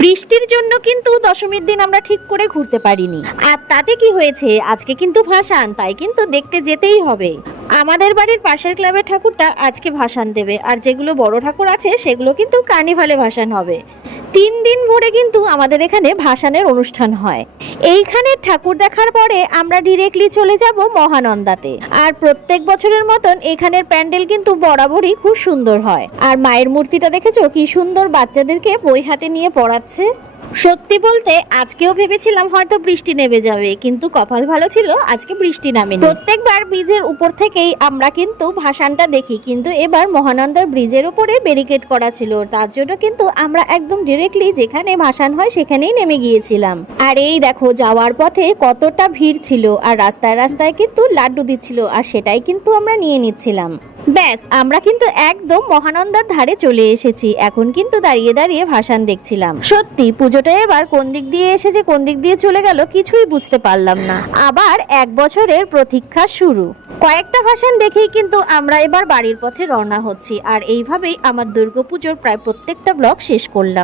বৃষ্টির জন্য কিন্তু দশমীর দিন আমরা ঠিক করে ঘুরতে পারিনি। আর তাতে কি হয়েছে, আজকে কিন্তু ভাসান, তাই কিন্তু দেখতে যেতেই হবে। আমাদের বাড়ির পাশের ক্লাবের ঠাকুরটা আজকে ভাসান দেবে, আর যেগুলো বড় ঠাকুর আছে সেগুলো কিন্তু কার্নিভালে ভাসান হবে। 3 দিন ধরে কিন্তু আমাদের এখানে ভাসানের অনুষ্ঠান হয়। এইখানে ঠাকুর দেখার পরে আমরা ডিরেক্টলি চলে যাব মহানন্দাতে। আর প্রত্যেক বছরের মতন এখানের প্যান্ডেল কিন্তু বরাবরই খুব সুন্দর হয়। আর মায়ের মূর্তিটা দেখেছো কি সুন্দর, বাচ্চাদেরকে বই হাতে নিয়ে পড়াচ্ছে। সত্যি বলতে আজকেও ভেবেছিলাম হয়তো বৃষ্টি নেমে যাবে, কিন্তু কপাল ভালো ছিল আজকে বৃষ্টি নামেনি। প্রত্যেকবার ব্রিজের উপর থেকেই আমরা কিন্তু ভাসানটা দেখি, কিন্তু এবার মহানন্দার ব্রিজের উপরে ব্যারিকেড করা ছিল, তার জন্য কিন্তু আমরা একদম ডিরেক্টলি যেখানে ভাসান হয় সেখানেই নেমে গিয়েছিলাম। আর এই দেখো যাওয়ার পথে কতটা ভিড় ছিল, আর রাস্তায় রাস্তায় কিন্তু লাড্ডু দিচ্ছিল, আর সেটাই কিন্তু আমরা নিয়ে নিচ্ছিলাম। ব্যাস, আমরা কিন্তু একদম মহানন্দার ধারে চলে এসেছি। এখন কিন্তু দাঁড়িয়ে দাঁড়িয়ে ভাসান দেখছিলাম। সত্যি পুজোটা এবার কোন দিক দিয়ে এসে যে কোন দিক দিয়ে চলে গেল কিছুই বুঝতে পারলাম না। আবার 1 বছরের প্রতীক্ষা শুরু। কয়েকটা ভাসান দেখেই কিন্তু আমরা এবার বাড়ির পথে রওনা হচ্ছি। আর এইভাবেই আমার দুর্গাপুজোর প্রায় প্রত্যেকটা ব্লগ শেষ করলাম।